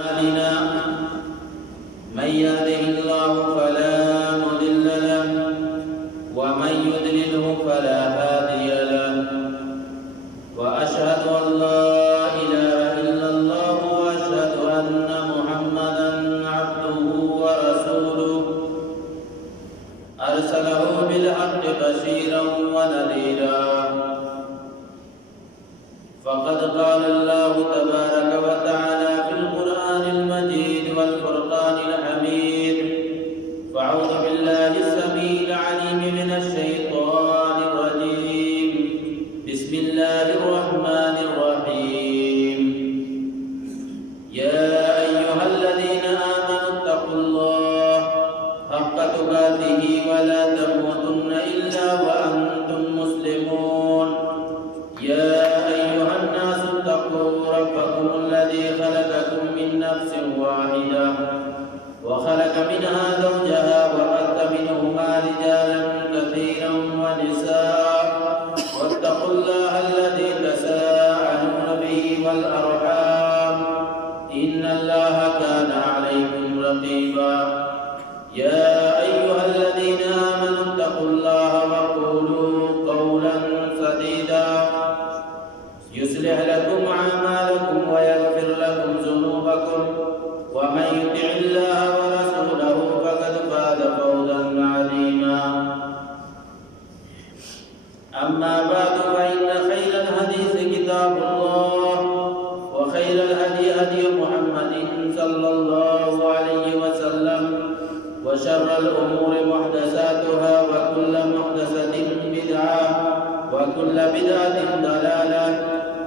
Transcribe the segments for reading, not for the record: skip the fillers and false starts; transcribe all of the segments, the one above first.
أعمالنا من يهده الله فلا مضل له ومن يضلله فلا هادي له وأشهد أن لا إله إلا الله وأشهد أن محمدا عبده ورسوله أرسله بالحق بشيرا ونذيرا فقد قال الله تبارك وتعالى في القرآن المجيد والفرقان الحميد فأعوذ بالله السميع العليم من الشيطان الرجيم بسم الله الرحمن الرحيم يا أيها الذين آمنوا اتقوا الله حق تقاته ولا تموتن إلا وأنتم مسلمون يا أيها الناس اتقوا ربكم الذي خلقكم من نفس واحدة وخلق منها زوجها وبث منهما رجالا كثيرا ونساء واتقوا الله الذي تساءلون به والأرحام إن الله كان عليكم رقيبا يا أيها الذين آمنوا اتقوا الله وقولوا قولا سديدا يصلح لكم أعمالكم ويغفر لكم ذنوبكم ومن يطع الله ورسوله فقد فاز فوزا عظيما أما بعد فإن خير الحديث كتاب الله وخير الهدي هدي محمد صلى الله عليه وسلم وشر الأمور محدثاتها وكل محدثة بدعة وكل بدعة ضلالة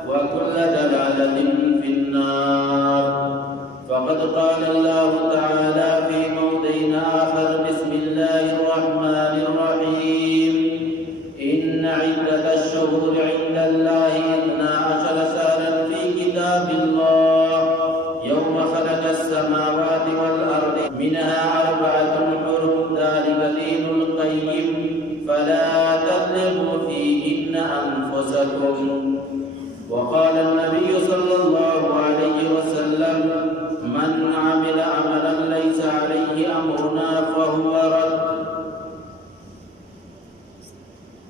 وكل ضلالة في النار فقد قال الله تعالى في موضع آخر بسم الله الرحمن الرحيم إن عدة الشهور عند الله 12 شهرا في كتاب الله يوم خلق السماوات والأرض منها 4 حرم ذلك دين القيم فلا تظلموا فيهن أنفسكم وقال النبي صلى الله عليه وسلم من عمل عملا ليس عليه أمرنا فهو رد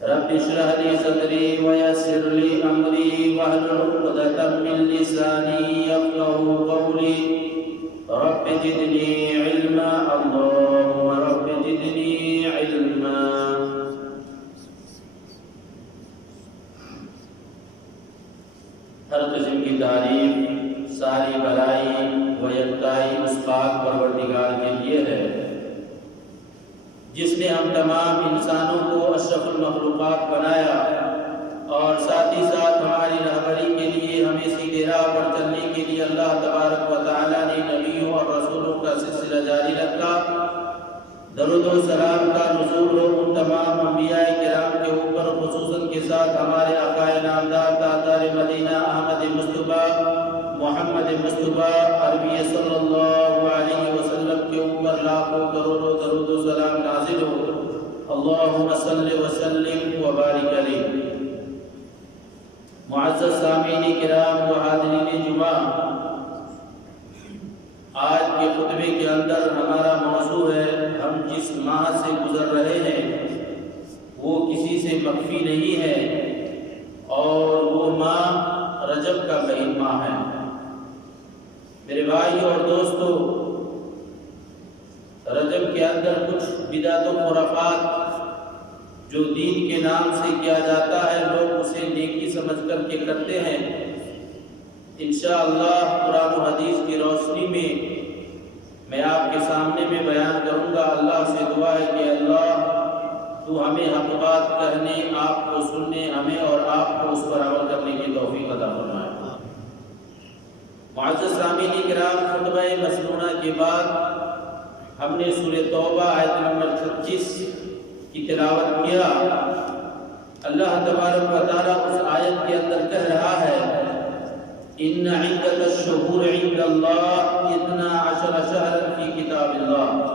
رب اشرح لي صدري ويسر لي أمري واحلل عقدة من لساني يفقهوا قولي رب زدني علما اللهم رب زدني علما ہر قسم کی تعریف ساری بھلائی و یکتائی اس پاک پروردگار کے لیے ہے جس نے ہم تمام انسانوں کو اشرف المخلوقات بنایا اور ساتھ ہی ساتھ ہماری رہبری کے لیے ہمیں سیدھے راہ پر چلنے کے لیے اللہ تبارک و تعالیٰ نے نبیوں اور رسولوں کا سلسلہ جاری رکھا درود و سلام کا نزول ہو ان تمام انبیاء کرام کے اوپر خصوصاً کے ساتھ ہمارے آقا نامدار تاجدار مدینہ احمد مصطفیٰ محمد مصطفیٰ عربی صلی اللہ علیہ وسلم کے اوپر لاکھوں کروڑوں درود و سلام نازل ہو اللہم صلی وسلم وبارک علیہ معزز سامعین کرام و حاضرین جمعہ آج کے خطبے کے اندر ہمارا موضوع ہے ہم جس ماہ سے گزر رہے ہیں وہ کسی سے مخفی نہیں ہے اور وہ ماہ رجب کا قریب ماہ ہے میرے بھائی اور دوستو رجب کے اندر کچھ بدعت و خرافات جو دین کے نام سے کیا جاتا ہے لوگ اسے نیکی سمجھ کر کے کرتے ہیں انشاءاللہ قرآن و حدیث کی روشنی میں آپ کے سامنے میں بیان کروں گا اللہ سے دعا ہے کہ اللہ تو ہمیں حق بات کہنے آپ کو سننے ہمیں اور آپ کو اس پر عمل کرنے کی توفیق عطا فرمائے معزز سامعین کرام خطبہ مسنونہ کے بعد ہم نے سورہ توبہ آیت نمبر 36 کی تلاوت کیا اللہ تبارک و تعالیٰ اس آیت کے اندر کہہ رہا ہے ان عدت الشہور عند اللہ 12 شہرا فی کتاب اللہ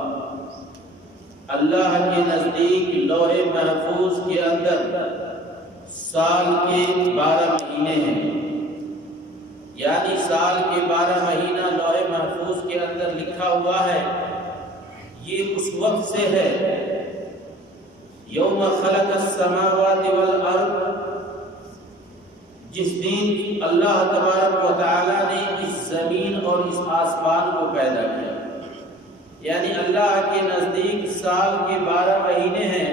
اللہ کے نزدیک لوح محفوظ کے اندر سال کے 12 مہینے ہیں یعنی سال کے 12 مہینہ لوح محفوظ کے اندر لکھا ہوا ہے، یہ اس وقت سے ہے یوم خلق السماوات والارض، جس دن اللہ تبارک و تعالی نے اس زمین اور اس آسمان کو پیدا کیا۔ یعنی اللہ کے نزدیک سال کے 12 مہینے ہیں،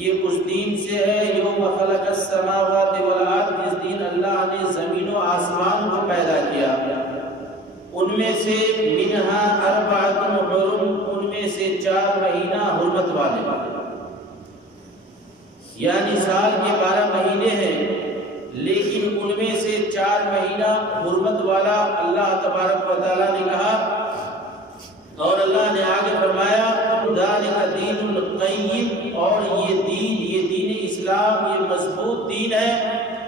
یہ اس دن سے ہے یوم خلق السماوات والارض، جس دن اللہ نے زمین و آسمان کو پیدا کیا۔ ان میں سے منہا اربعۃ حرم، ان میں سے 4 مہینہ حرمت والے، یعنی سال کے 12 مہینے ہیں لیکن ان میں سے 4 مہینہ حرمت والا اللہ تبارک و تعالیٰ نے کہا، اور اللہ نے آگے فرمایا ذالک دین القیم، اور یہ دین اسلام یہ مضبوط دین ہے،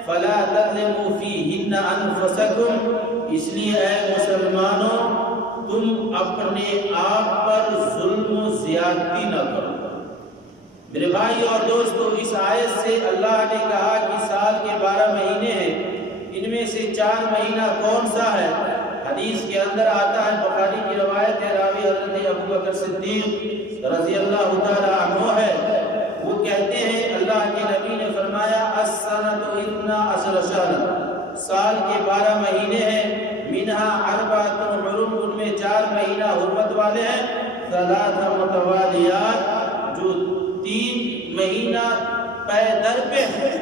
فلا تظلموا فیہن انفسکم، اس لیے اے مسلمانوں تم اپنے آپ پر ظلم و زیادتی نہ کرو۔ میرے بھائی اور دوستو، اس آیت سے اللہ نے کہا کہ سال کے 12 مہینے ہیں، ان میں سے 4 مہینہ کون سا ہے؟ حدیث کے اندر آتا ہے، بخاری کی روایت ہے، راوی حضرت ابو بکر صدیق رضی اللہ تعالی عنہ ہے، وہ کہتے ہیں اللہ کے نبی نے فرمایا السنۃ 12 شہرا، سال کے 12 مہینے ہیں، منہا اربعۃ حرم، ان میں 4 مہینہ حرمت والے ہیں، ثلاث متوالیات، جو 3 مہینہ پے در پہ ہے،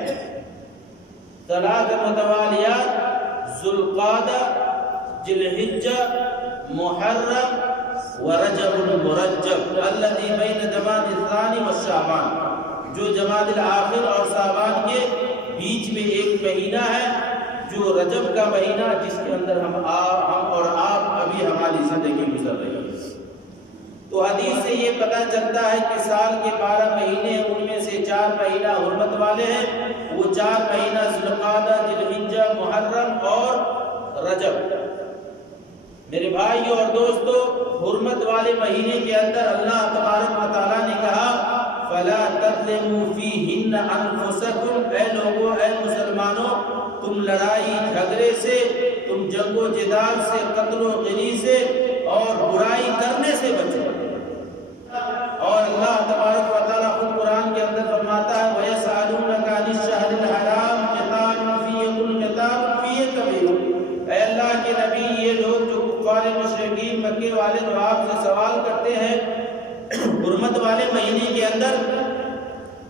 ثلاث متوالیات، ذوالقعدہ، ذوالحجہ، محرم ورجب المرجب الذي بین جمادی الثانی والشعبان، جو جمادی الاخر اور شعبان کے بیچ میں ایک مہینہ ہے، جو رجب کا مہینہ، جس کے اندر ہم اور آپ ابھی ہماری زندگی گزر رہی ہے۔ تو حدیث سے یہ پتہ چلتا ہے کہ سال کے 12 مہینے، ان میں سے 4 مہینہ حرمت والے ہیں، وہ 4 مہینہ ذوالقعدہ، ذوالحجہ، محرم اور رجب۔ میرے بھائی اور دوستو، حرمت والے مہینے کے اندر اللہ تبارک و تعالیٰ نے کہا فَلَا تَظْلِمُوا فِيهِنَّ أَنفُسَكُمْ، اے لوگوں، اے مسلمانوں، تم لڑائی جھگڑے سے، تم جنگ و جدال سے، قتل و غری سے اور برائی کرنے سے بچو۔ اور اللہ تبارک و تعالیٰ خود قرآن کے اندر فرماتا ہے وَيَسْأَلُونَكَ عَنِ الشَّهْرِ الْحَرَامِ قِتَالٌ فِيهِ قُلْ قِتَالٌ فِيهِ كَبِيرٌ، اے اللہ کے نبی، یہ لوگ جو کفار مشرکین مکے والے جو آپ سے سوال کرتے ہیں حرمت والے مہینے کے اندر،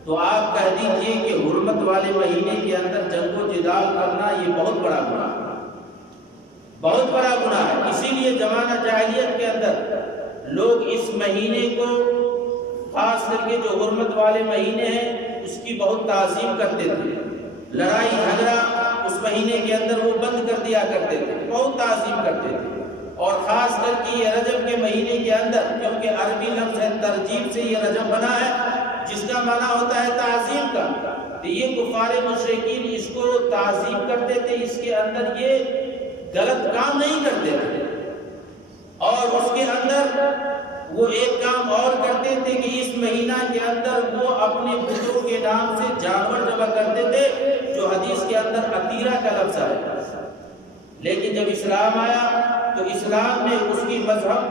تو آپ کہہ دیجئے کہ حرمت والے مہینے کے اندر جنگ و جدال کرنا یہ بہت بڑا گناہ ہے، بہت بڑا گناہ ہے۔ اسی لیے زمانہ جاہلیت کے اندر لوگ اس مہینے کو، خاص کر کے جو حرمت والے مہینے ہیں، اس کی بہت تعظیم کرتے تھے، لڑائی جھگڑا اس مہینے کے اندر وہ بند کر دیا کرتے تھے، بہت تعظیم کرتے تھے۔ اور خاص کر کے یہ رجب کے مہینے کے اندر، کیونکہ عربی لفظ ہے ترجیب سے یہ رجب بنا ہے، جس کا معنی ہوتا ہے تعظیم کا، تو یہ کفار مشرکین اس کو تعظیم کرتے تھے، اس کے اندر یہ غلط کام نہیں کرتے تھے، اور اس کے اندر وہ ایک کام اور کرتے تھے کہ اس مہینہ کے اندر وہ اپنے بتوں کے نام سے جانور ذبح کرتے تھے، جو حدیث کے اندر عتیرہ کا لفظ ہے۔ لیکن جب اسلام آیا تو اسلام نے اس کی مذہب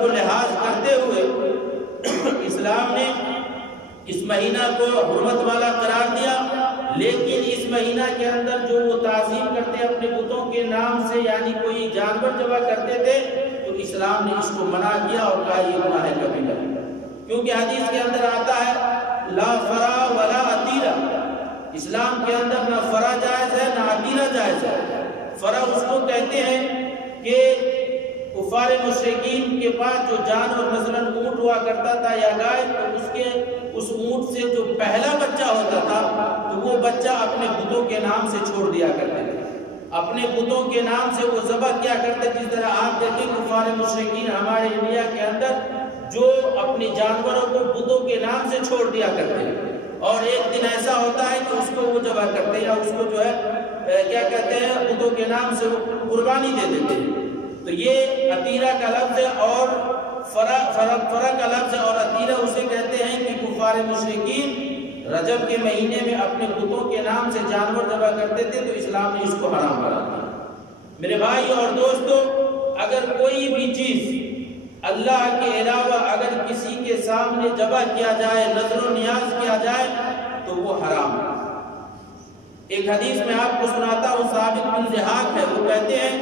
کو لحاظ کرتے ہوئے اسلام نے اس مہینہ کو حرمت والا قرار دیا، لیکن اس مہینہ کے اندر جو وہ تعظیم کرتے اپنے بتوں کے نام سے، یعنی کوئی جانور ذبح کرتے تھے، تو اسلام نے اس کو منع کیا اور کہا یہ گناہ ہے کبیرہ، کیونکہ حدیث کے اندر آتا ہے لا فرا ولا عتیرہ، اسلام کے اندر نہ فرا جائز ہے نہ عتیرہ جائز ہے۔ فرا اس کو کہتے ہیں کہ کفار مشرکین کے پاس جو جانور مثلاً اونٹ ہوا کرتا تھا یا گائے، تو اس اونٹ سے جو پہلا بچہ ہوتا تھا تو وہ بچہ اپنے بتوں کے نام سے چھوڑ دیا کرتے تھے، اپنے بتوں کے نام سے وہ ذبح کیا کرتے۔ جس طرح آپ دیکھیں کفار مشرکین ہمارے انڈیا کے اندر جو اپنے جانوروں کو بتوں کے نام سے چھوڑ دیا کرتے ہیں، اور ایک دن ایسا ہوتا ہے کہ اس کو وہ ذبح کرتے ہیں یا اس کو جو ہے کیا کہتے ہیں بتوں کے نام سے وہ قربانی دے دیتے ہیں۔ تو یہ عتیرہ کا لفظ ہے اور فرا کا لفظ ہے، اور عتیرہ اسے کہتے ہیں کہ کفار مشرکین رجب کے مہینے میں اپنے بتوں کے نام سے جانور ذبح کرتے تھے تو اسلام نے اس کو حرام کرا دیا۔ میرے بھائی اور دوستو، اگر کوئی بھی چیز اللہ کے علاوہ اگر کسی کے سامنے ذبح کیا جائے، نذر و نیاز کیا جائے تو وہ حرام ہے۔ ایک حدیث میں آپ کو سناتا ہوں، ثابت بن ضحاک ہے، وہ کہتے ہیں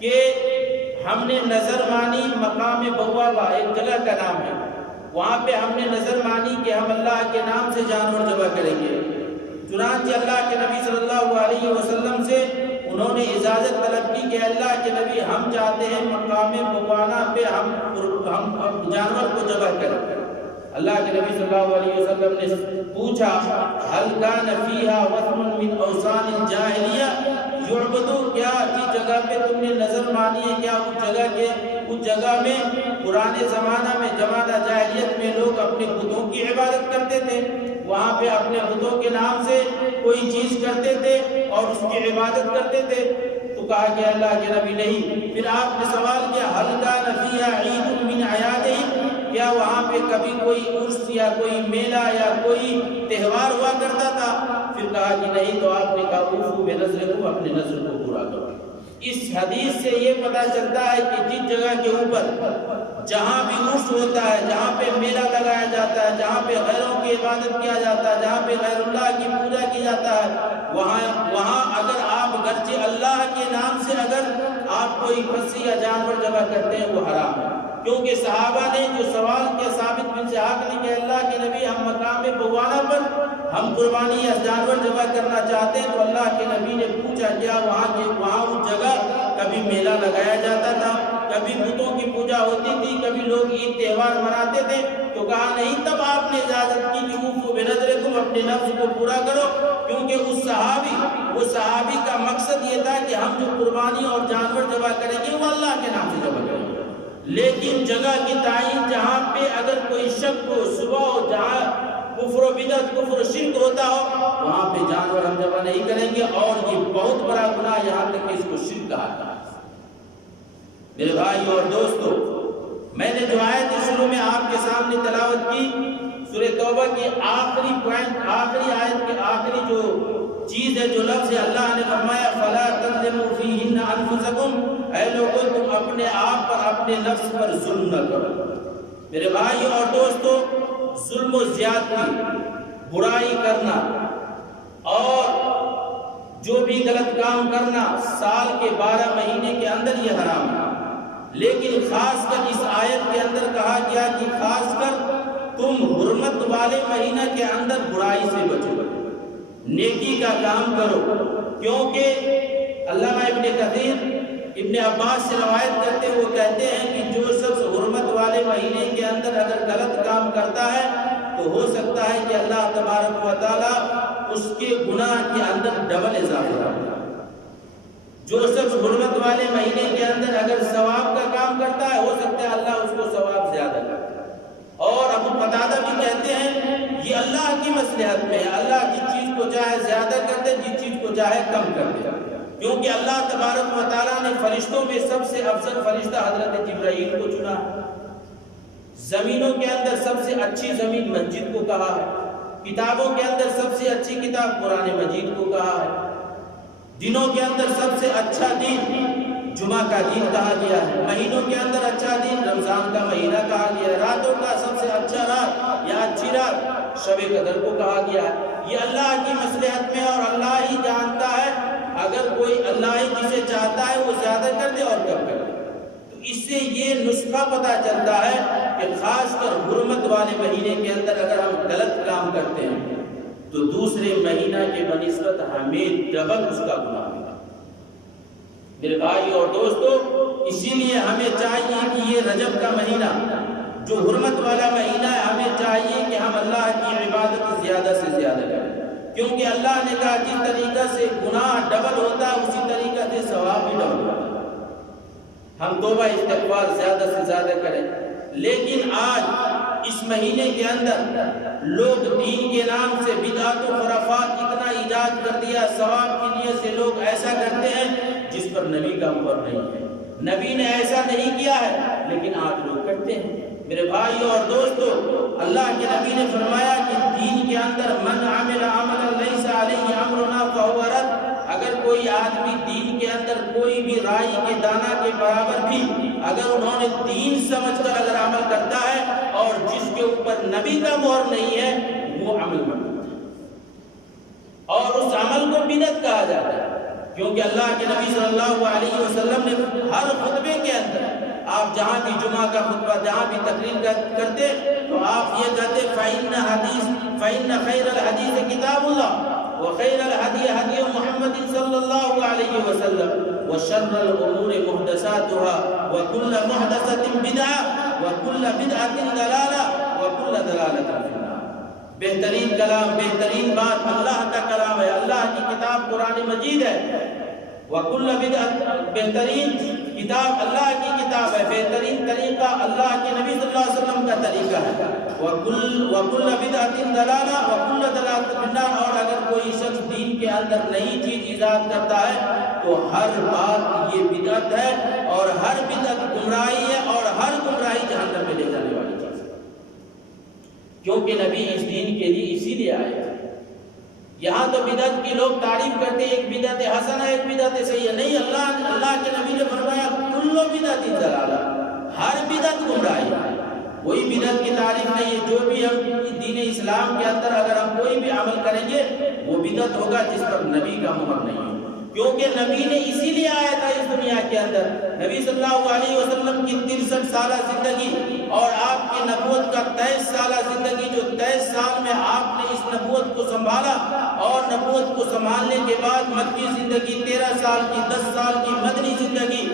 کہ ہم نے نظر مانی مقام بوابہ، ایک جگہ کا نام ہے، وہاں پہ ہم نے نظر مانی کہ ہم اللہ کے نام سے جانور ذبح کریں گے۔ چنانچہ اللہ کے نبی صلی اللہ علیہ وسلم سے انہوں نے اجازت طلب کی کہ اللہ کے نبی ہم چاہتے ہیں مقام بوانا پہ ہم جانور کو ذبح کریں۔ اللہ کے نبی صلی اللہ علیہ وسلم نے پوچھا، هل كان فيها وثن من اوثان الجاہلیہ یعبدو، کیا جس جگہ پہ تم نے نظر مانی ہے، کیا اس جگہ میں پرانے زمانہ میں زمانہ جاہلیت میں لوگ اپنے بتوں کی عبادت کرتے تھے، وہاں پہ اپنے بتوں کے نام سے کوئی چیز کرتے تھے اور اس کی عبادت کرتے تھے؟ تو کہا کہ اللہ کے نبی نہیں۔ پھر آپ نے سوال کیا، هل كان فيها عید من اعیادہم، کیا وہاں پہ کبھی کوئی عرس یا کوئی میلہ یا کوئی تہوار ہوا کرتا تھا؟ پھر کہا کہ نہیں۔ تو آپ نے کہا اوفوا بنذرکم، اپنے نذر کو پورا کرو۔ اس حدیث سے یہ پتہ چلتا ہے کہ جس جگہ کے اوپر جہاں بھی عرس ہوتا ہے، جہاں پہ میلہ لگایا جاتا ہے، جہاں پہ غیروں کی عبادت کیا جاتا ہے، جہاں پہ غیر اللہ کی پوجا کی جاتا ہے، وہاں اگر آپ گرچہ اللہ کے نام سے اگر آپ کوئی خصی یا جانور ذبح کرتے ہیں وہ حرام ہے۔ کیونکہ صحابہ نے جو سوال کیا، ثابت بن ضحاک نے کہ اللہ کے نبی ہم مقام بوانا پر ہم قربانی یا جانور ذبح کرنا چاہتے ہیں، تو اللہ کے نبی نے پوچھا کیا وہاں اس جگہ کبھی میلہ لگایا جاتا تھا، کبھی بتوں کی پوجا ہوتی تھی، کبھی لوگ عید تہوار مناتے تھے؟ تو کہا نہیں۔ تب آپ نے اجازت کی کہ اوفوا بنذرکم، اپنے نفس کو پورا کرو، کیونکہ وہ صحابی کا مقصد یہ تھا کہ ہم جو قربانی اور جانور ذبح کریں گے وہ اللہ کے نام سے ذبح کریں گے۔ لیکن جگہ کی تعین جہاں پہ اگر کوئی شک ہو، صبح ہو، جہاں کفر و بدعت، کفر و شرک ہوتا ہو، وہاں پہ جانور ہم ذبح نہیں کریں گے، اور یہ بہت بڑا گناہ، یہاں تک کہ اس کو شرک کہا جاتا ہے۔ میرے بھائی اور دوستو، میں نے جو آیت شروع میں آپ کے سامنے تلاوت کی، سورہ توبہ کی آخری پوائنٹ، آخری آیت کے آخری جو چیز ہے، جو لفظ ہے، اللہ نے فرمایا فَلَا تَظْلِمُوا فِيهِنَّ أَنفُسَكُمْ، اے لوگوں تم اپنے آپ پر، اپنے نفس پر ظلم نہ کرو۔ میرے بھائی اور دوستو، ظلم و زیادتی، برائی کرنا اور جو بھی غلط کام کرنا سال کے 12 مہینے کے اندر یہ حرام ہے۔ لیکن خاص کر اس آیت کے اندر کہا گیا کہ خاص کر تم حرمت والے مہینہ کے اندر برائی سے بچو، نیکی کا کام کرو، کیونکہ علامہ ابن کثیر ابن عباس سے روایت کرتے وہ کہتے ہیں کہ جو شخص حرمت والے مہینے کے اندر اگر غلط کام کرتا ہے تو ہو سکتا ہے کہ اللہ تبارک و تعالیٰ اس کے گناہ کے اندر ڈبل اضافہ کرتا ہے۔ جو شخص حرمت والے مہینے کے اندر اگر ثواب کا کام کرتا ہے، ہو سکتا ہے اللہ اس کو ثواب زیادہ کرتا ہے۔ اور ابو قتادہ بھی کہتے ہیں یہ اللہ کی مصلحت میں ہے، اللہ جس چیز کو چاہے زیادہ کر دے، جس چیز کو چاہے کم کر دے، کیونکہ اللہ تبارک و تعالیٰ نے فرشتوں میں سب سے افضل فرشتہ حضرت جبرائیل کو چنا ہے۔ زمینوں کے اندر سب سے اچھی زمین مسجد کو کہا ہے، کتابوں کے اندر سب سے اچھی کتاب قرآن مجید کو کہا ہے، دنوں کے اندر سب سے اچھا دن جمعہ کا دن کہا گیا ہے، مہینوں کے اندر اچھا دن رمضان کا مہینہ کہا گیا ہے، راتوں کا سب سے اچھا رات یا اچھی رات شب قدر کو کہا گیا ہے۔ یہ اللہ کی مصلحت میں، اور اللہ ہی جانتا ہے، اگر کوئی اللہ ہی جسے چاہتا ہے وہ زیادہ کر دے اور کم کر دے۔ تو اس سے یہ نسخہ پتہ چلتا ہے کہ خاص کر حرمت والے مہینے کے اندر اگر ہم غلط کام کرتے ہیں تو دوسرے مہینہ کے بنسبت ہمیں ڈبل اس کا گناہ ملا۔ میرے بھائی اور دوستو، اسی لیے ہمیں چاہیے کہ یہ رجب کا مہینہ جو حرمت والا مہینہ ہے، ہمیں چاہیے کہ ہم اللہ کی عبادت زیادہ سے زیادہ کریں، کیونکہ اللہ نے کہا جس طریقہ سے گناہ ڈبل ہوتا ہے اسی طریقہ سے ثواب بھی ڈبل ہوتا ہے۔ ہم توبہ استغفار زیادہ سے زیادہ کریں، لیکن آج اس مہینے کے اندر لوگ دین کے نام سے بدعات و خرافات اتنا ایجاد کر دیا، ثواب کی نیت سے لوگ ایسا کرتے ہیں جس پر نبی کا امر نہیں ہے، نبی نے ایسا نہیں کیا ہے، لیکن آج لوگ کرتے ہیں۔ میرے بھائیوں اور دوستو، اللہ کے نبی نے فرمایا کہ دین کے اندر من عمل عملا لیس علیہ امرنا فہو رد، اگر کوئی آدمی دین کے اندر کوئی بھی رائی کے دانہ کے برابر بھی اگر انہوں نے دین سمجھ کر اگر عمل کرتا ہے اور جس کے اوپر نبی کا مہر نہیں ہے، وہ عمل کرتا ہے اور اس عمل کو بدعت کہا جاتا ہے۔ کیونکہ اللہ کے نبی صلی اللہ علیہ وسلم نے ہر خطبے کے اندر، آپ جہاں بھی جمعہ کا خطبہ جہاں بھی تقریر کرتے تو آپ یہ کہتے فَإِنَّ خَيْرَ الْحَدِيثِ كِتَابُ اللَّهِ وَخَيْرَ الْهَدِيِ هَدْيُ مُحَمَّدٍ صَلَّى اللَّهُ عَلَيْهِ وَسَلَّمَ وَشَرَّ الْأُمُورِ مُحْدَثَاتُهَا وَكُلُّ مُحْدَثَةٍ بِدْعَةٌ وَكُلُّ بِدْعَةٍ ضَلَالَةٌ وَكُلُّ ضَلَالَةٍ فِي النَّارِ۔ بہترین کلام، بہترین بات اللہ کا کلام ہے، اللہ کی کتاب قرآن مجید ہے۔ وَكُلُّ بِدْعَةٍ، بہترین کتاب اللہ کی کتاب ہے، بہترین طریقہ اللہ کے نبی صلی اللہ علیہ وسلم کا طریقہ ہے۔ وَكُلُّ بِدْعَةٍ ضَلَالَةٌ وَكُلُّ ضَلَالَةٍ فِي النَّارِ، اور اگر کوئی شخص دین کے اندر نئی چیز ایجاد کرتا ہے تو ہر بات یہ بدعت ہے اور ہر بدعت گمراہی ہے اور ہر گمراہی جہنم میں لے جانے والی چیز ہے، کیونکہ نبی اس دین کے لیے اسی لیے آئے ہیں۔ یہاں تو بدعت کی لوگ تعریف کرتے ہیں، ایک بدعت حسن ہے ایک بدعت صحیح ہے، نہیں، اللہ کے نبی نے فرمایا کل بدعت ضلالہ، ہر بدعت گمراہی ہے، کوئی بدعت کی تعریف نہیں ہے۔ جو بھی ہم دین اسلام کے اندر اگر ہم کوئی بھی عمل کریں گے وہ بدعت ہوگا جس پر نبی کا مہر نہیں ہے، کیونکہ نبی نے اسی لیے آیا تھا اس دنیا کے اندر۔ نبی صلی اللہ علیہ وسلم کی 63 سالہ زندگی اور آپ کی نبوت کا 23 سالہ زندگی، جو 23 سال میں آپ نے اس نبوت کو سنبھالا اور نبوت کو سنبھالنے کے بعد مکی زندگی 13 سال کی، 10 سال کی مدنی زندگی،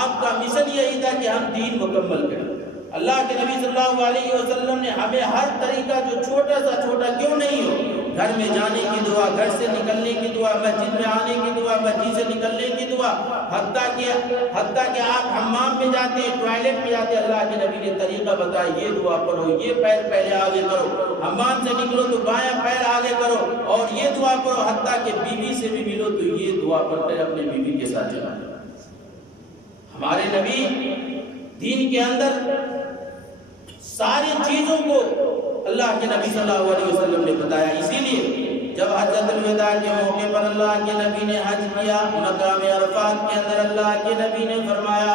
آپ کا مشن یہی تھا کہ ہم دین مکمل کریں۔ اللہ کے نبی صلی اللہ علیہ وسلم نے ہمیں ہر طریقہ جو چھوٹا سا چھوٹا کیوں نہیں ہو، گھر میں جانے کی دعا، گھر سے نکلنے کی دعا، مسجد میں آنے کی دعا، مسجد سے نکلنے کی دعا، حتیٰ کہ آپ حمام میں جاتے ہیں، ٹوائلٹ میں جاتے ہیں، اللہ کے نبی نے طریقہ بتایا، یہ دعا پڑھو، یہ پیر پہلے آگے کرو، حمام سے نکلو تو بایاں پیر آگے کرو اور یہ دعا پڑھو، حتیٰ کہ بیوی سے بھی ملو تو یہ دعا پڑھ کر اپنے بیوی کے ساتھ چلا جاؤ۔ ہمارے نبی دین کے اندر ساری چیزوں کو اللہ کے نبی صلی اللہ علیہ وسلم نے بتایا۔ اسی لیے جب حجۃ الوداع کے موقع پر اللہ کے نبی نے حج کیا، مقام عرفات کے اندر اللہ کے نبی نے فرمایا،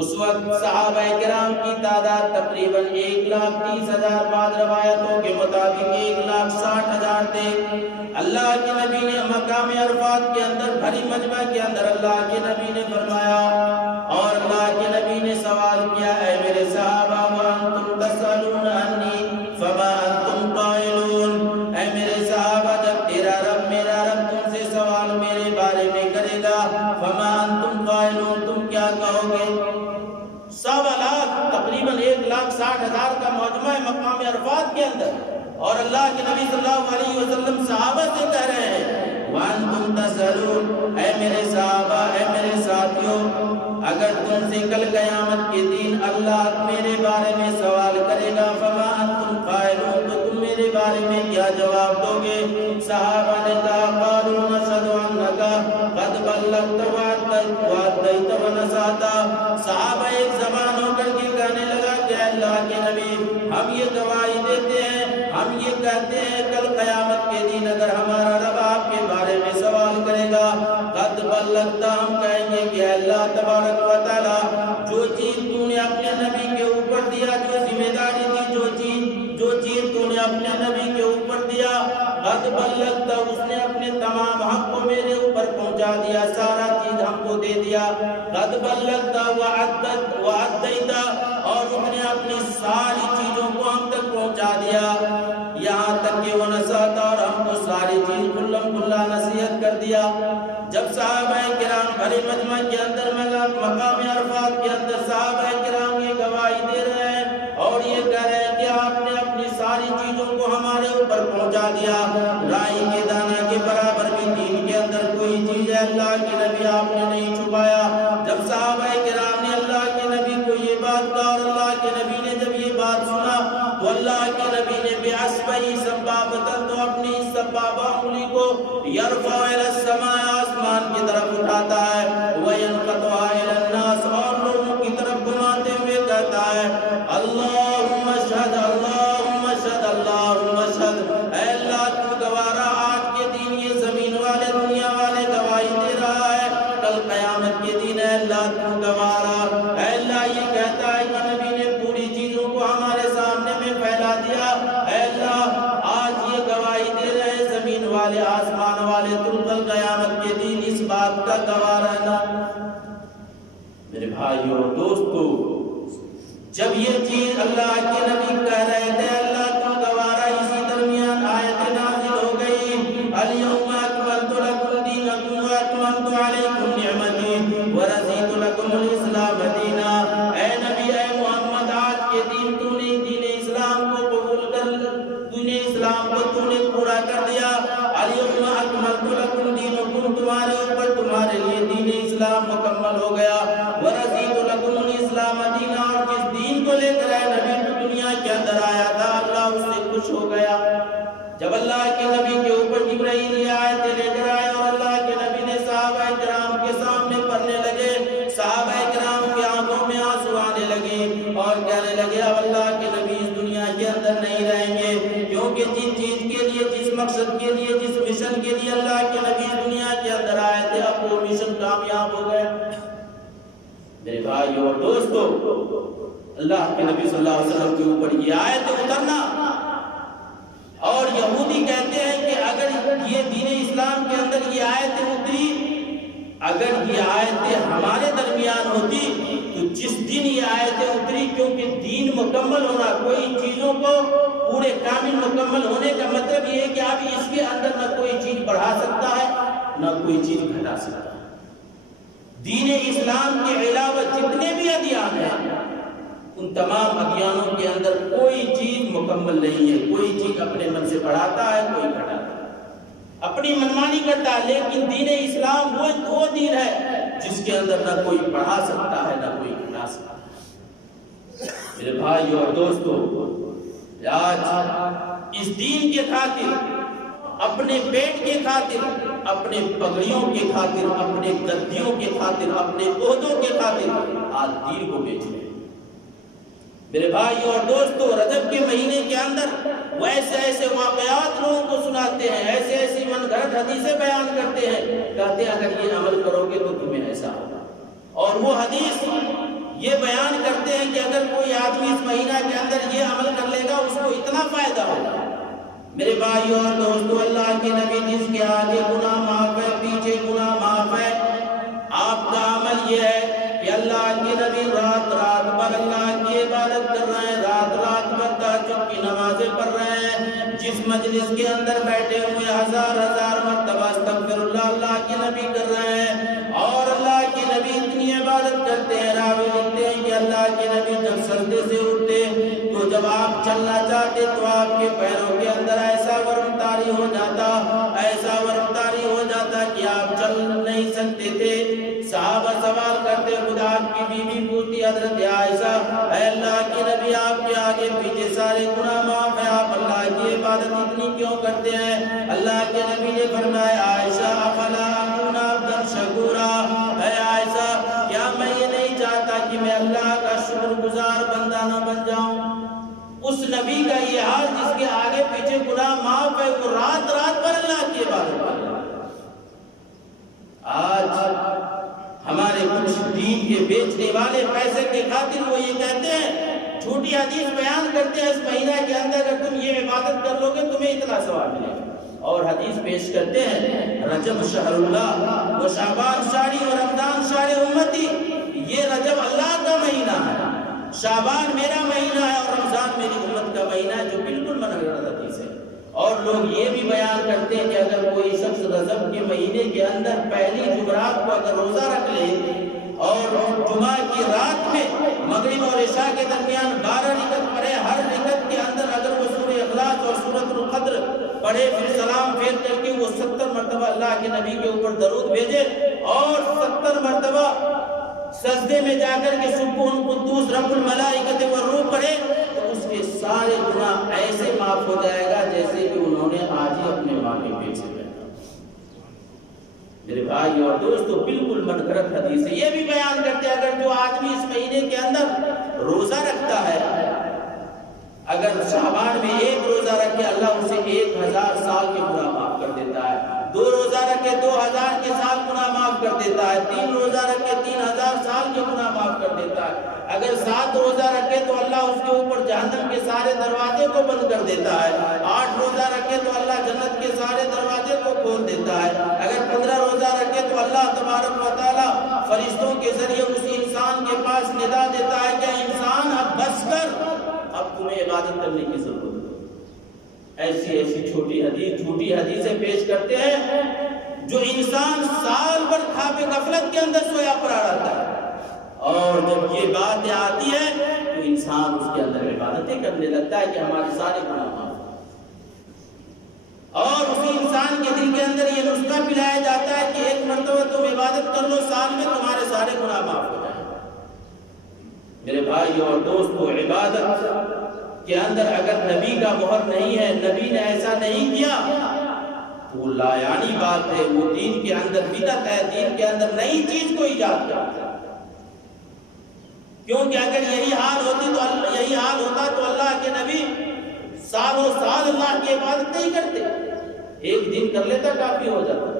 اس وقت صحابہ کرام کی تعداد تقریباً 1,30,000، بعض روایتوں کے مطابق 1,60,000 تھے۔ اللہ کے نبی نے مقام عرفات کے اندر بھری مجمع کے اندر اللہ کے نبی نے فرمایا اور اللہ کے نبی نے سوال کیا، اے میرے صحابہ، وانتم تسألون عنی فما انتم قائلون، اے میرے صحابہ، جب تیرا رب میرا رب تم سے سوال میرے بارے میں کرے گا، فما انتم قائلون، تم کیا کہو گے؟ 1,00,000 تقریباً 1,60,000 کا مجمع ہے مقام عرفات کے اندر، اور اللہ کے نبی صلی اللہ علیہ وسلم صحابہ سے کہہ رہے ہیں، وانتم تسألون، اے میرے صحابہ، اے میرے ساتھیوں، اگر تم سے کل قیامت کے دن اللہ میرے بارے میں سوال کرے گا، فما انتم قائلون، تو تم میرے بارے میں کیا جواب دو گے؟ صحابہ نے کہا، قالوا نشهد انک قد بلغت وادیت ونصحت۔ صحابہ ایک زبان ہو کر کے کہنے لگا کہ اللہ کے نبی، ہم یہ گواہی دیتے ہیں، ہم یہ کہتے ہیں کل قیامت کے دن اگر ہمارا رب آپ کے بارے میں سوال کرے گا، قد بلغت، ہم کہیں گے کہ اللہ تبارک و تعالی جو چیز تو نے اپنے نبی کے اوپر دیا، جو ذمہ داری دی، جو چیز تو نے اپنے نبی کے اوپر دیا، قد بلغت، اس نے اپنے تمام حق کو میرے اوپر پہنچا دیا، سارا چیز ہم کو دے دیا، قد بلغت وعدیت، اور اس نے اپنی ساری چیزوں کو ہم تک پہنچا دیا، یہاں تک کہ وہ نصحت، اور ہم کو ساری چیز کلم کلا نصیحت کر دیا۔ جب صحابہ کرام بھرے مجمع کے اندر مقام عرفات کے اندر صحابہ کرام یہ گواہی دے رہے ہیں اور یہ کہہ رہے ہیں کہ آپ نے اپنی ساری چیزوں کو ہمارے اوپر پہنچا دیا، رائی کے دانہ کے برابر بھی دین کے اندر کوئی چیز ہے اللہ کے نبی آپ نے نہیں چھپایا۔ جب صحابہ کرام نے اللہ کے نبی کو یہ بات کہا اور اللہ کے نبی نے جب یہ بات سنا تو اللہ کے نبی نے بِعَصْبَهِ سَبَّابَةً، تو اپنی سبابہ انگلی کو یرفع الی السماء، آسمان کی طرف اٹھاتا ہے، وَيَنْقَطُعُ إِلَى النَّاسِ، اور لوگوں کی طرف گھماتے ہوئے کہتا ہے، دوستو جب یہ چیز اللہ کے نبی کہہ رہے تھے اللہ تو گوارا، اسی درمیان آیت نازل ہو گئی الیوم اکملت لکم دینکم واتممت علیکم نعمتی ورضیت لکم الاسلام دینا۔ اے نبی اے محمد، آج کے دن تو نے دین اسلام کو قبول کر، دین اسلام کو تو نے پورا کر دیا۔ الیوم اکملت لکم دینکم، تمہارے اوپر تمہارے لیے دین اسلام مکمل ہو گیا۔ ورضیت لکم الاسلام دینا، اور جس دین کو لے کر اے نبی تو دنیا کے اندر آیا تھا اللہ اس سے خوش ہو گیا۔ جب اللہ کے نبی کے اوپر جبرائیل یہ آیتیں لے کر آئے اور اللہ کے نبی نے صحابہ کرام کے سامنے پڑھنے لگے، صحابہ کرام کی آنکھوں میں آنسو آنے لگے اور کہنے لگے اب اللہ کے نبی اس دنیا کے اندر نہیں رہیں گے، کیونکہ جس چیز کے لیے، جس مقصد کے لیے، جس مشن کے لیے اللہ کے نبی اس دنیا کے اندر آئے تھے اب وہ مشن کامیاب ہو گیا۔ میرے بھائیو اور دوستو، اللہ کے نبی صلی اللہ علیہ وسلم کے اوپر یہ آیت اترنا، اور یہودی کہتے ہیں کہ اگر یہ دین اسلام کے اندر یہ آیت اتری، اگر یہ آیتیں ہمارے درمیان ہوتی تو جس دن یہ آیتیں اتری، کیونکہ دین مکمل ہونا، کوئی چیزوں کو پورے کامل مکمل ہونے کا مطلب یہ ہے کہ اب اس کے اندر نہ کوئی چیز بڑھا سکتا ہے نہ کوئی چیز گھٹا سکتا ہے۔ دین اسلام کے علاوہ جتنے بھی ادیان ہیں ان تمام ادیانوں کے اندر کوئی چیز مکمل نہیں ہے، کوئی چیز اپنے من سے بڑھاتا ہے کوئی گھٹاتا ہے، اپنی منمانی کرتا ہے، لیکن دین اسلام وہ دین ہے جس کے اندر نہ کوئی بڑھا سکتا ہے نہ کوئی گھٹا سکتا ہے۔ میرے بھائیو اور دوستو، آج اس دین کے خاطر، اپنے پیٹ کے خاطر، اپنے پگڑیوں کے خاطر، اپنے گدیوں کے خاطر، اپنے عہدوں کے خاطر آج دین کو بیچ رہے ہیں۔ میرے بھائیو اور دوستو، رجب کے مہینے کے اندر وہ ایسے واقعات لوگوں کو سناتے ہیں، ایسی من گھڑت حدیثیں بیان کرتے ہیں، کہتے ہیں اگر یہ عمل کرو گے تو تمہیں ایسا ہوگا، اور وہ حدیث یہ بیان کرتے ہیں کہ اگر کوئی آدمی اس مہینہ کے اندر یہ عمل کر لے گا اس کو اتنا فائدہ ہوگا۔ میرے بھائیو اور دوستو، اللہ کے نبی جس کے آگے گناہ معاف ہے، پیچھے گناہ معاف ہے، آپ کا عمل یہ ہے کہ اللہ کے نبی رات بھر اللہ کی عبادت کر رہے ہیں، رات بھر تہجد کی نمازیں پڑھ رہے ہیں، جس مجلس کے اندر بیٹھے ہوئے ہزار مرتبہ استغفر اللہ کے نبی کر رہے ہیں، اور اللہ کے نبی اتنی عبادت کرتے ہیں، راوی لکھتے ہیں کہ اللہ کے نبی جب سجدے سے اٹھتے تو جب آپ چلنا چاہتے تو آپ کے پیروں کے اندر ایسا ورم طاری ہو جاتا کہ آپ چل نہیں سکتے تھے۔ صحابہ سوال کرتے، خدا کی بیوی پوچھتی حضرت عائشہ، اے اللہ کے نبی آپ کے آگے پیچھے سارے گناہ معاف ہیں، آپ اللہ کی عبادت اتنی کیوں کرتے ہیں؟ اللہ کے نبی نے فرمایا عائشہ افلا اکون عبدا شکورا، اے عائشہ کیا میں یہ نہیں چاہتا کہ میں اللہ کا شکر گزار بندہ نہ بن جاؤں؟ اس نبی کا یہ حال جس کے آگے پیچھے گناہ معاف ہے، وہ رات بھر اللہ کی عبادت کرتا ہے۔ آج ہمارے کچھ دین کے بیچنے والے پیسے کے خاطر وہ یہ کہتے ہیں، جھوٹی حدیث بیان کرتے ہیں اس مہینہ کے اندر اگر تم یہ عبادت کر لو گے تمہیں اتنا ثواب ملے گا، اور حدیث پیش کرتے ہیں رجب شہر اللہ و شعبان شہری و رمضان شہر امتی، یہ رجب اللہ کا مہینہ ہے، شعبان میرا مہینہ ہے اور رمضان میری امت کا مہینہ ہے، جو بالکل منحرف حدیث ہے۔ اور لوگ یہ بھی بیان کرتے ہیں کہ اگر کوئی شخص رجب کے مہینے کے اندر پہلی جمعرات کو اگر روزہ رکھ لے اور جمعہ کی رات میں مغرب اور عشاء کے درمیان 12 رکعت پڑھے، ہر رکعت کے اندر اگر وہ سورہ اخلاص اور سورۃ القدر پڑھے، پھر سلام پھیر کر کے وہ 70 مرتبہ اللہ کے نبی کے اوپر درود بھیجے اور 70 مرتبہ سجدے میں جا کر کے سبحان قدوس رب الملائکۃ والروح پڑھے تو اس کے سارے گناہ ایسے معاف ہو جائے گا جیسے کہ انہوں نے آج ہی اپنے ماں کے پیٹ سے پیدا۔ میرے بھائی اور دوستو، بالکل منگرت حدیث ہے۔ یہ بھی بیان کرتے ہیں اگر جو آدمی اس مہینے کے اندر روزہ رکھتا ہے، اگر شعبان میں 1 روزہ رکھے اللہ اسے 1000 سال کے گناہ معاف کر دیتا ہے، 2 روزہ رکھے 2000 کے سال گناہ معاف کر دیتا ہے، 3 روزہ رکھے 3000 سال کے گناہ معاف کر دیتا ہے، اگر 7 روزہ رکھے تو اللہ اس کے اوپر جہنم کے سارے دروازے کو بند کر دیتا ہے، 8 روزہ رکھے تو اللہ جنت کے سارے دروازے کو کھول دیتا ہے. اگر 15 روزہ رکھے تو اللہ تبارک و تعالیٰ فرشتوں کے ذریعے اس انسان کے پاس ندا دیتا ہے کہ انسان اب بس کر، اب تمہیں عبادت کرنے کی ضرورت ہے. ایسی چھوٹی حدیثیں پیش کرتے ہیں جو انسان سال بھر خواب غفلت کے اندر سویا پڑا رہتا ہے، اور جب یہ باتیں آتی ہے تو انسان اس کے اندر عبادتیں کرنے لگتا ہے کہ ہمارے سارے گناہ معاف. اور اسی انسان کے دل کے اندر یہ نسخہ پلایا جاتا ہے کہ ایک مرتبہ تم عبادت کر لو، سال میں تمہارے سارے گناہ معاف ہو جائیں. میرے بھائی اور دوستو، عبادت کے اندر اگر نبی کا مہر نہیں ہے، نبی نے ایسا نہیں کیا تو وہ لایانی بات ہے، وہ دین کے اندر بدعت ہے، دین کے اندر نئی چیز کو ایجاد کرتا ہے. کیونکہ اگر یہی حال ہوتا تو اللہ کے نبی سالوں سال اللہ کی عبادت نہیں کرتے، ایک دن کر لیتا کافی ہو جاتا.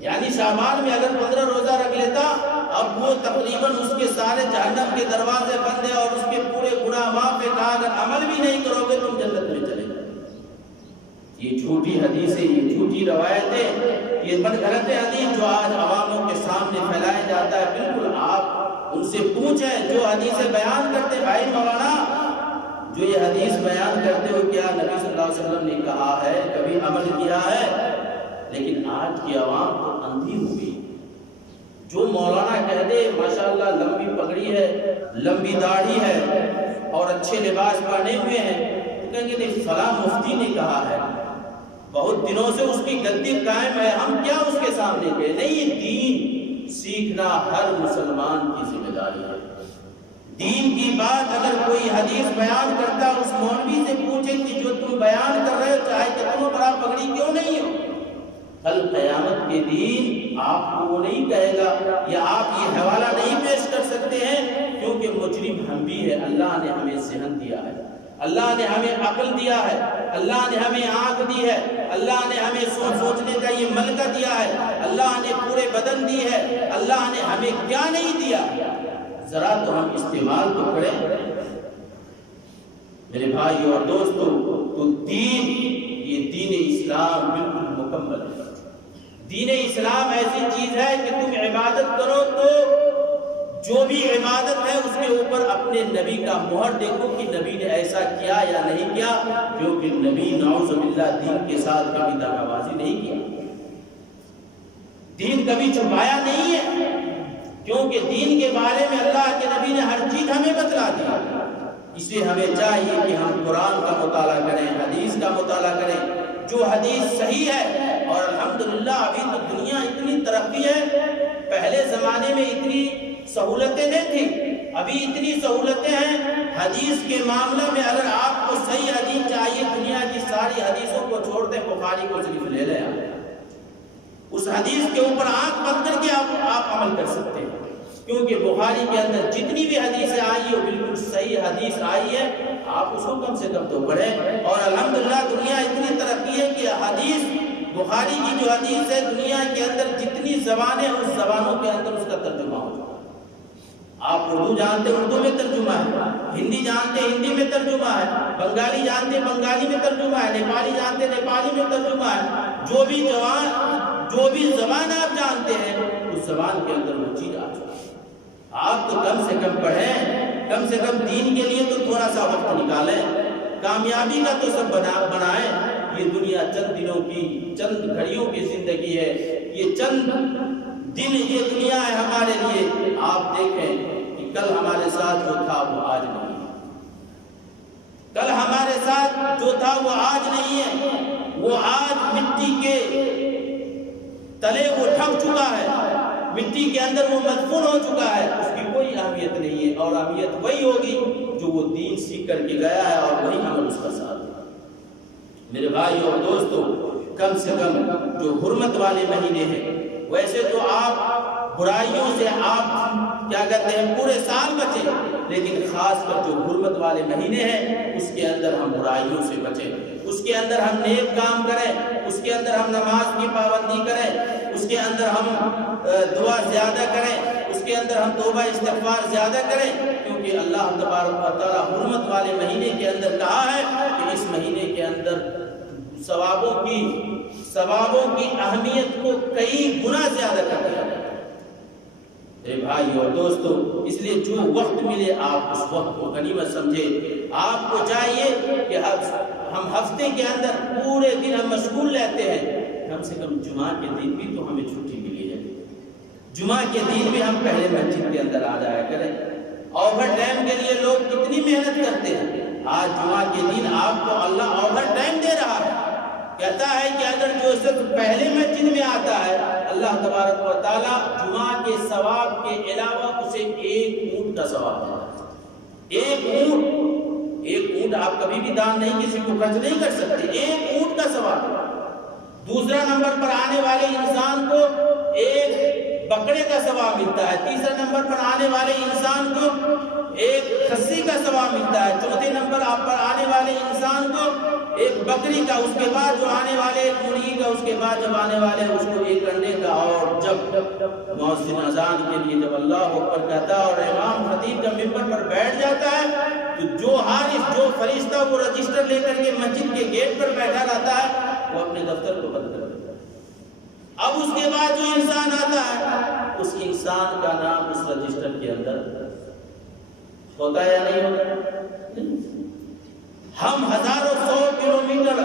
یعنی شعبان میں اگر 15 روزہ رکھ لیتا، اب وہ تقریباً اس کے سارے جہنم کے دروازے بند ہیں اور اس کے پورے گناہ معاف ہے. کہا اگر عمل بھی نہیں کرو گے تم جنت میں چلے جاؤ. یہ جھوٹی حدیثیں، یہ جھوٹی روایتیں، یہ من گھڑت حدیث جو آج عواموں کے سامنے پھیلایا جاتا ہے، بالکل آپ ان سے پوچھیں جو حدیثیں بیان کرتے، بھائی مولانا جو یہ حدیث بیان کرتے ہو کیا نبی صلی اللہ علیہ وسلم نے کہا ہے، کبھی عمل کیا ہے؟ لیکن آج کی عوام تو اندھی ہو گئی. جو مولانا کہہ دے ماشاءاللہ لمبی پگڑی ہے، لمبی داڑھی ہے اور اچھے لباس پہنے ہوئے ہیں، تو کہیں گے نہیں فلاں مفتی نے کہا ہے، بہت دنوں سے اس کی گدی قائم ہے، ہم کیا اس کے سامنے گئے. نہیں، دین سیکھنا ہر مسلمان کی ذمہ داری ہے. دین کی بات اگر کوئی حدیث بیان کرتا ہے، اس مولوی سے پوچھیں کہ جو تم بیان کر رہے ہو چاہے کتنا بڑا پگڑی کیوں نہیں ہو، کل قیامت کے دن آپ کو وہ نہیں کہے گا، یا آپ یہ حوالہ نہیں پیش کر سکتے ہیں کیونکہ مجرم ہم بھی ہے. اللہ نے ہمیں ذہن دیا ہے، اللہ نے ہمیں عقل دیا ہے، اللہ نے ہمیں آنکھ دی ہے، اللہ نے ہمیں سوچنے کا یہ ملکہ دیا ہے، اللہ نے پورے بدن دی ہے، اللہ نے ہمیں کیا نہیں دیا، ذرا تو ہم استعمال تو کریں. میرے بھائی اور دوستو، تو دین، یہ دین اسلام بالکل مکمل ہے. دین اسلام ایسی چیز ہے کہ تم عبادت کرو تو جو بھی عبادت ہے اس کے اوپر اپنے نبی کا مہر دیکھو کہ نبی نے ایسا کیا یا نہیں کیا، کیونکہ نبی نعوذ باللہ دین کے ساتھ کبھی دغا بازی نہیں کیا، دین کبھی چھپایا نہیں ہے، کیونکہ دین کے بارے میں اللہ کے نبی نے ہر چیز ہمیں بتلا دیا. اس لیے ہمیں چاہیے کہ ہم قرآن کا مطالعہ کریں، حدیث کا مطالعہ کریں. جو حدیث صحیح ہے، اور الحمدللہ ابھی تو دنیا اتنی ترقی ہے، پہلے زمانے میں اتنی سہولتیں نہیں تھیں، ابھی اتنی سہولتیں ہیں. حدیث کے معاملے میں اگر آپ کو صحیح حدیث چاہیے، دنیا کی ساری حدیثوں کو چھوڑ دیں، بخاری کو صرف لے لیں، اس حدیث کے اوپر آنکھ بند کر کے آپ عمل کر سکتے ہیں. کیونکہ بخاری کے اندر جتنی بھی حدیثیں آئی ہے وہ بالکل صحیح حدیث آئی ہے، آپ اس کو کم سے کم تو پڑھیں. اور الحمدللہ دنیا اتنی ترقی ہے کہ حدیث، بخاری کی جو حدیث ہے، دنیا کے اندر جتنی زبانیں ہیں اس زبانوں کے اندر اس کا ترجمہ ہو چکا ہے. آپ اردو جانتے اردو میں ترجمہ ہے، ہندی جانتے ہندی میں ترجمہ ہے، بنگالی جانتے بنگالی میں ترجمہ ہے، نیپالی جانتے نیپالی میں ترجمہ ہے. جو بھی زبان آپ جانتے ہیں اس زبان کے اندر وہ چیز آ چکی ہے. آپ تو کم سے کم پڑھیں، کم سے کم دین کے لیے تو تھوڑا سا وقت نکالیں، کامیابی کا تو سب بنائیں. یہ دنیا چند دنوں کی، چند گھڑیوں کی زندگی ہے، یہ چند دن یہ دنیا ہے ہمارے لیے. آپ دیکھیں کہ کل ہمارے ساتھ جو تھا وہ آج نہیں ہے، کل ہمارے ساتھ جو تھا وہ آج نہیں ہے. وہ آج مٹی کے تلے وہ ٹھک چکا ہے، مٹی کے اندر وہ مدفون ہو چکا ہے، اس کی کوئی اہمیت نہیں ہے. اور اہمیت وہی ہوگی جو وہ دین سیکھ کر کے گیا ہے اور وہی عمل اس کا ساتھ. میرے بھائی اور دوستو، کم سے کم جو حرمت والے مہینے ہیں، ویسے تو آپ برائیوں سے آپ کیا کہتے ہیں پورے سال بچیں، لیکن خاص کر جو حرمت والے مہینے ہیں اس کے اندر ہم برائیوں سے بچیں، اس کے اندر ہم نیک کام کریں، اس کے اندر ہم نماز کی پابندی کریں، اس کے اندر ہم دعا زیادہ کریں، اس کے اندر ہم توبہ استغفار زیادہ کریں. کیونکہ اللہ تبارک و تعالیٰ حرمت والے مہینے کے اندر کہا ہے کہ اس مہینے کے اندر ثوابوں کی اہمیت کو کئی گنا زیادہ کر دیا جاتا ہے۔ میرے بھائی اور دوستو، اس لیے جو وقت ملے آپ اس وقت کو غنیمت سمجھے۔ آپ کو چاہیے کہ ہم ہفتے کے اندر پورے دن ہم مشغول رہتے ہیں، کم سے کم جمعہ کے دن بھی تو ہمیں چھٹی ملی ہے۔ جمعہ کے دن بھی ہم پہلے مسجد کے اندر آ جایا کریں۔ اوور ٹائم کے لیے لوگ کتنی محنت کرتے ہیں، آج جمعہ کے دن آپ کو اللہ اوور ٹائم دے رہا ہے، کہتا ہے کہ اگر جو شخص پہلے مسجد میں آتا ہے، اللہ تبارک و تعالیٰ جمعہ کے ثواب کے علاوہ اسے 1 اونٹ کا ثواب دیتا ہے۔ 1 اونٹ آپ کبھی بھی دان نہیں، کسی کو خرچ نہیں کر سکتے، 1 اونٹ کا ثواب۔ دوسرا نمبر پر آنے والے انسان کو 1 بکرے کا ثواب ملتا ہے، تیسرا نمبر پر آنے والے انسان کو 1 خصی کا ثواب ملتا ہے، چوتھے نمبر آپ پر آنے والے انسان کو 1 بکری کا، اس کے بعد جو آنے والے 1 مرغی کا، اس کے بعد جب آنے والے اس کو 1 انڈے کا۔ اور جب مؤذن اذان کے لیے جب اللہ اکبر کہتا ہے اور امام خطیب جب ممبر پر بیٹھ جاتا ہے، تو جو حارس، جو فرشتہ وہ رجسٹر لے کر کے مسجد کے گیٹ پر بیٹھا رہتا ہے، وہ اپنے دفتر کو بند کر دیتا ہے۔ اب اس کے بعد جو انسان آتا ہے، اس انسان کا نام اس رجسٹر کے اندر ہوتا ہے یا نہیں ہوتا؟ ہم ہزاروں 100 کلومیٹر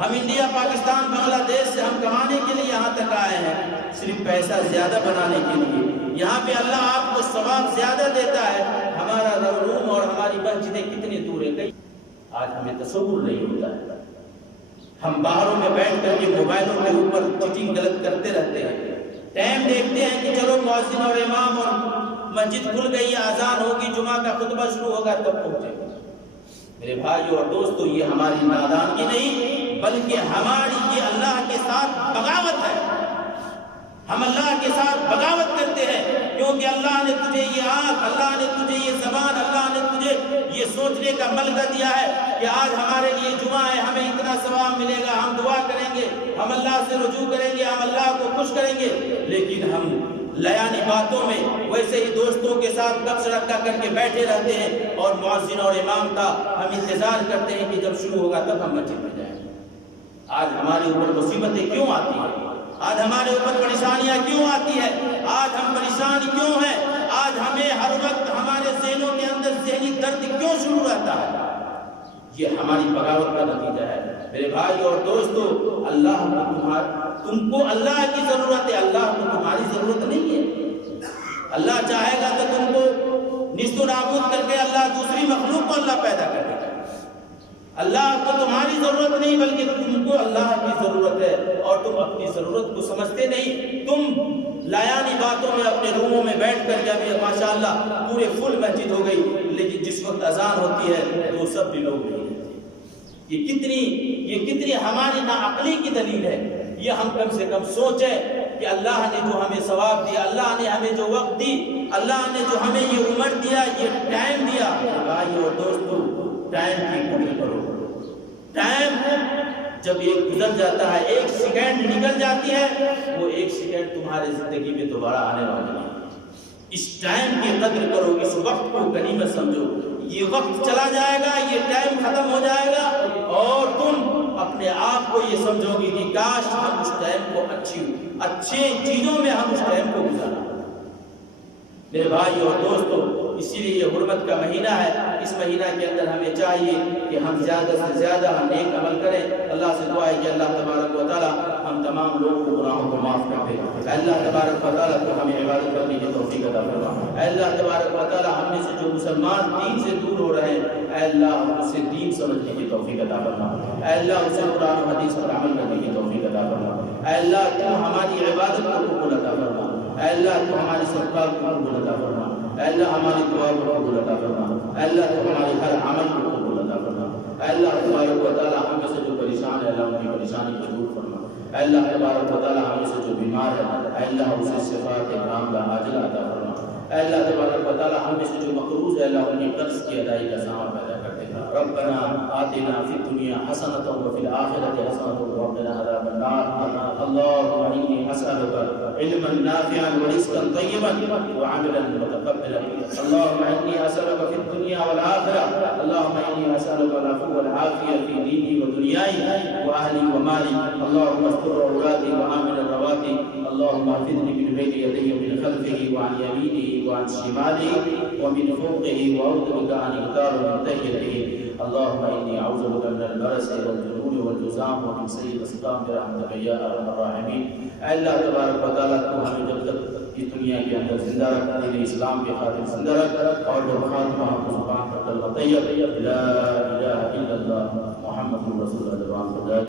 ہم انڈیا، پاکستان، بنگلہ دیش سے ہم کمانے کے لیے یہاں تک آئے ہیں، صرف پیسہ زیادہ بنانے کے لیے۔ یہاں پہ اللہ آپ کو ثواب زیادہ دیتا ہے۔ ہمارا روم اور ہماری مسجدیں کتنی دور ہے، آج ہمیں تصور نہیں ہوتا ہے۔ ہم باہروں میں بیٹھ کر کے موبائلوں کے اوپر چیٹنگ غلط کرتے رہتے ہیں، ٹائم دیکھتے ہیں کہ چلو مؤذن اور امام اور مسجد کھل گئی، اذان ہوگی، جمعہ کا خطبہ شروع ہوگا تب پہنچے گا۔ میرے بھائیو اور دوستو، یہ ہماری نادانگی نہیں بلکہ ہماری یہ اللہ کے ساتھ بغاوت ہے۔ ہم اللہ کے ساتھ بغاوت کرتے ہیں، کیونکہ اللہ نے تجھے یہ آنکھ، اللہ نے تجھے یہ زبان، اللہ نے تجھے یہ سوچنے کا ملکہ دیا ہے کہ آج ہمارے لیے جمعہ ہے، ہمیں اتنا ثواب ملے گا، ہم دعا کریں گے، ہم اللہ سے رجوع کریں گے، ہم اللہ کو خوش کریں گے۔ لیکن ہم لیانی باتوں میں ویسے ہی دوستوں کے ساتھ گپ شپ کر کے بیٹھے رہتے ہیں، اور مؤذن اور امام کا ہم انتظار کرتے ہیں کہ جب شروع ہوگا تب ہم مسجد میں جائیں۔ آج ہمارے اوپر مصیبتیں کیوں آتی ہیں؟ آج ہمارے اوپر پریشانیاں کیوں آتی ہیں؟ آج ہم پریشان کیوں ہیں؟ آج ہمیں ہر وقت ہمارے ذہنوں کے اندر ذہنی درد کیوں شروع رہتا ہے؟ یہ ہماری بغاوت کا نتیجہ ہے۔ میرے بھائی اور دوستو، اللہ کو تم کو اللہ کی ضرورت ہے، اللہ کو تمہاری ضرورت نہیں ہے۔ اللہ چاہے گا تو تم کو نیست و نابود کر کے اللہ دوسری مخلوق کو اللہ پیدا کر دے گا۔ اللہ کو تمہاری ضرورت نہیں بلکہ تم کو اللہ کی ضرورت ہے، اور تم اپنی ضرورت کو سمجھتے نہیں۔ تم لایانی باتوں میں اپنے روموں میں بیٹھ کر جب ماشاءاللہ پورے فل مسجد ہو گئی، لیکن جس وقت اذان ہوتی ہے تو سب بھی لوگ نہیں رہتے۔ یہ کتنی ہماری ناعقلی کی دلیل ہے۔ یہ ہم کم سے کم سوچیں کہ اللہ نے جو ہمیں ثواب دیا، اللہ نے ہمیں جو وقت دی، اللہ نے جو ہمیں یہ عمر دیا، یہ ٹائم دیا، بھائی اور دوستو، ٹائم کی قدر کرو۔ ٹائم جب ایک گزر جاتا ہے، 1 سیکنڈ نکل جاتی ہے، وہ 1 سیکنڈ تمہارے زندگی میں دوبارہ آنے والا نہیں۔ اس ٹائم کی قدر کرو، اس وقت کو غنیمت سمجھو۔ یہ وقت چلا جائے گا، یہ ٹائم ختم ہو جائے گا، اور تم اپنے آپ کو یہ سمجھو گے کہ کاش ہم اس ٹائم کو اچھی چیزوں میں ہم اس ٹائم کو گزارا۔ میرے بھائی اور دوستو، اسی لیے یہ حرمت کا مہینہ ہے۔ اس مہینہ کے اندر ہمیں چاہیے کہ ہم زیادہ سے زیادہ ہم نیک عمل کریں۔ اللہ سے دعا ہے کہ اللہ تبارک و تعالی ہم تمام لوگوں کو گناہوں کو معاف کر دے۔ اللہ تبارک و تعالی کو ہمیں عبادت کرنے کی توفیق عطا فرما۔ اللہ تبارک و تعالی ہم میں سے جو مسلمان دین سے دور ہو رہے ہیں، اے اللہ اسے دین سمجھنے کی توفیق عطا فرما۔ اے اللہ اسے قرآن و حدیث پر عمل کرنے کی توفیق عطا فرما۔ اے اللہ تو ہماری عبادت کو قبول عطا فرما۔ اے اللہ تو ہماری صدقات کو قبول عطا فرما۔ اے اللہ ہماری دعا کو قبول عطا فرما۔ اے اللہ تو ہماری ہر عمل کو قبول عطا فرما۔ اے اللہ تبارک و تعالی ہم میں سے جو پریشان ہے، اللہ ان کی پریشانی کو دور فرما۔ اے اللہ تبارک و تعالی ہم میں سے جو بیمار ہے، اے اللہ اسے شفاء کاملہ عاجلہ عطا فرما۔ اے اللہ تبارک و تعالی ہم میں سے جو مقروض ہے، اللہ ان کی قرض کی ادائیگی کا سامان پیدا کر دے گا۔ ربنا آتنا في الدنيا حسنة وفي الآخرة حسنة وقنا عذاب النار اللهم إني أسألك علما نافعا ورزقا طيبا وعملا متقبلا اللهم إني أسألك في الدنيا والآخرة اللهم إني أسألك العفو والعافية في ديني ودنياي وأهلي ومالي اللهم استر عوراتي وآمن رواتي اللهم احفظني من بين يدي ومن خلفه وعن يمينه وعن شماله ومن فوقه وأعوذ بك أن أغتال من تحته اللهم إني أعوذ بك من البرص والجنون والجذام ومن سيء الأسقام برحمتك يا أرحم الراحمين اے اللہ تبارک و تعالیٰ تو ہمیں جب تک اس دنیا کے اندر زندہ رکھ دین اسلام کے خاطر زندہ رکھ اور جو خاتمہ ہم کو زبان پر کلمہ طیب لا الہ الا اللہ محمد رسول اللہ